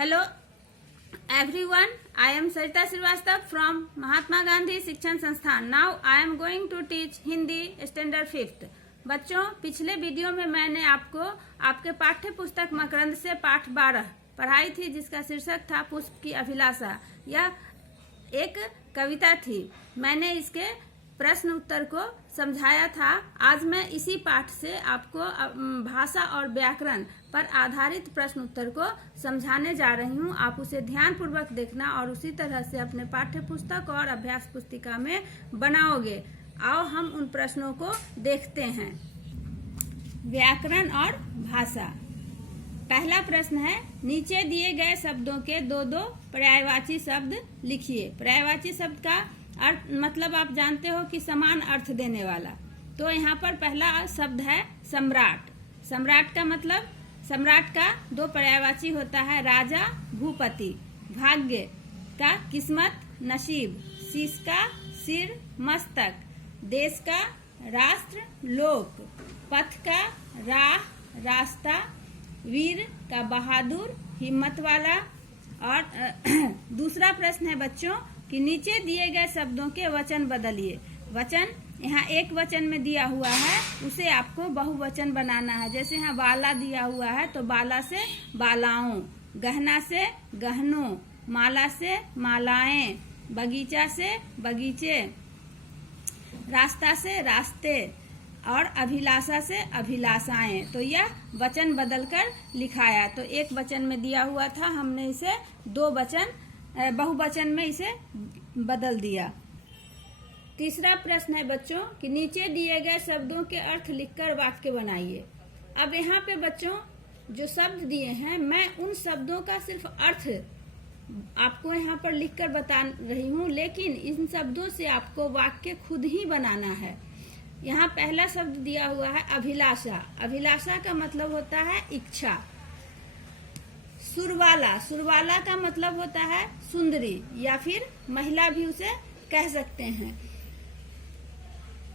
Hello everyone, I am Sarita Srivastava from Mahatma Gandhi शिक्षण संस्थान. Now I am going to teach Hindi standard 5th. बच्चों, पिछले video में मैंने आपको आपके पाठ्य पुस्तक मकरंद से पाठ 12 पढ़ाई थी, जिसका शीर्षक था पुष्प की अभिलाषा. यह एक कविता थी. मैंने इसके प्रश्न उत्तर को समझाया था. आज मैं इसी पाठ से आपको भाषा और व्याकरण पर आधारित प्रश्न उत्तर को समझाने जा रही हूँ. आप उसे ध्यान पूर्वक देखना और उसी तरह से अपने पाठ्य पुस्तक और अभ्यास पुस्तिका में बनाओगे. आओ हम उन प्रश्नों को देखते हैं. व्याकरण और भाषा. पहला प्रश्न है, नीचे दिए गए शब्दों के दो दो पर्यायवाची शब्द लिखिए. पर्यायवाची शब्द का अर्थ मतलब आप जानते हो कि समान अर्थ देने वाला. तो यहाँ पर पहला शब्द है सम्राट. सम्राट का मतलब, सम्राट का दो पर्यायवाची होता है राजा, भूपति. भाग्य का किस्मत, नसीब. शीश का सिर, मस्तक. देश का राष्ट्र, लोक. पथ का राह, रास्ता. वीर का बहादुर, हिम्मत वाला. और दूसरा प्रश्न है बच्चों कि नीचे दिए गए शब्दों के वचन बदलिए. वचन यहाँ एक वचन में दिया हुआ है, उसे आपको बहुवचन बनाना है. जैसे यहाँ बाला दिया हुआ है तो बाला से बालाओं, गहना से गहनों, माला से मालाएं, बगीचा से बगीचे, रास्ता से रास्ते और अभिलाषा से अभिलाषाएं. तो यह वचन बदलकर लिखाया. तो एक वचन में दिया हुआ था, हमने इसे दो वचन बहुवचन में इसे बदल दिया. तीसरा प्रश्न है बच्चों कि नीचे दिए गए शब्दों के अर्थ लिखकर वाक्य बनाइए. अब यहाँ पे बच्चों जो शब्द दिए हैं, मैं उन शब्दों का सिर्फ अर्थ आपको यहाँ पर लिखकर बता रही हूँ, लेकिन इन शब्दों से आपको वाक्य खुद ही बनाना है. यहाँ पहला शब्द दिया हुआ है अभिलाषा. अभिलाषा का मतलब होता है इच्छा. सुरवाला, सुरवाला का मतलब होता है सुंदरी या फिर महिला भी उसे कह सकते हैं.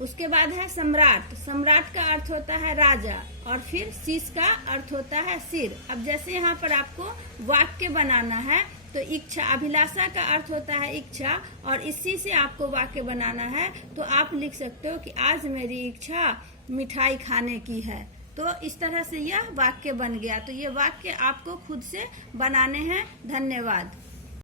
उसके बाद है सम्राट. सम्राट का अर्थ होता है राजा. और फिर शीश का अर्थ होता है सिर. अब जैसे यहाँ पर आपको वाक्य बनाना है तो इच्छा, अभिलाषा का अर्थ होता है इच्छा और इसी से आपको वाक्य बनाना है. तो आप लिख सकते हो कि आज मेरी इच्छा मिठाई खाने की है. तो इस तरह से यह वाक्य बन गया. तो ये वाक्य आपको खुद से बनाने हैं. धन्यवाद.